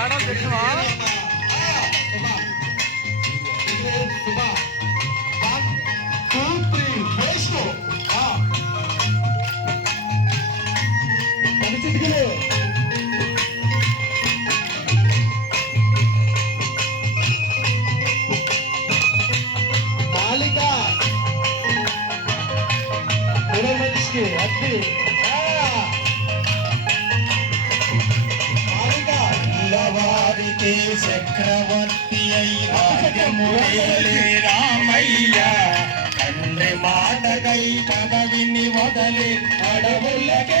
తేడా తెలుసా యుగంటే చక్రవర్తి అయి రామయ్య. తండ్రి మాటకై పదవిని వదలి అడవులకే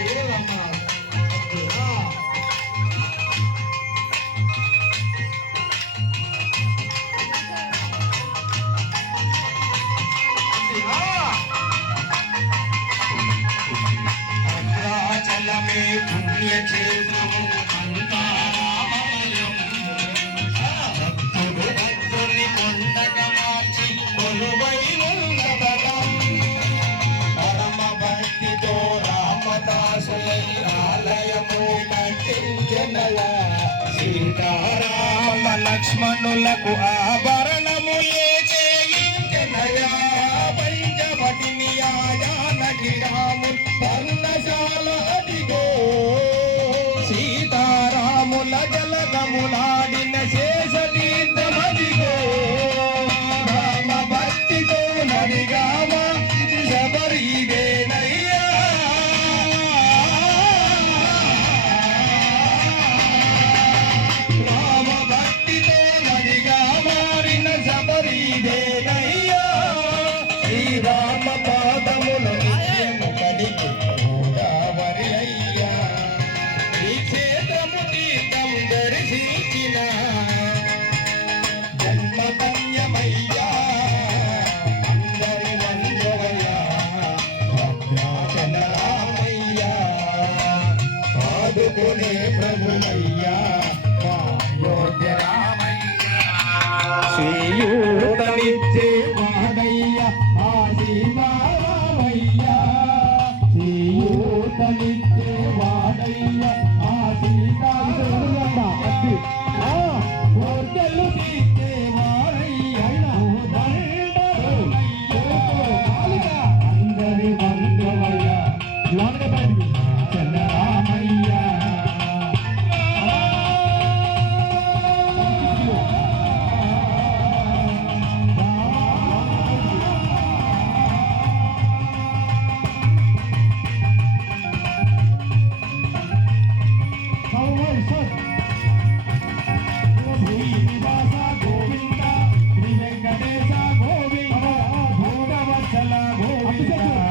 ريواما ريواما اضا چل લક્ષ્મણ નો લખો આભાર. భక్తులే ప్రభులయ్యా Thank.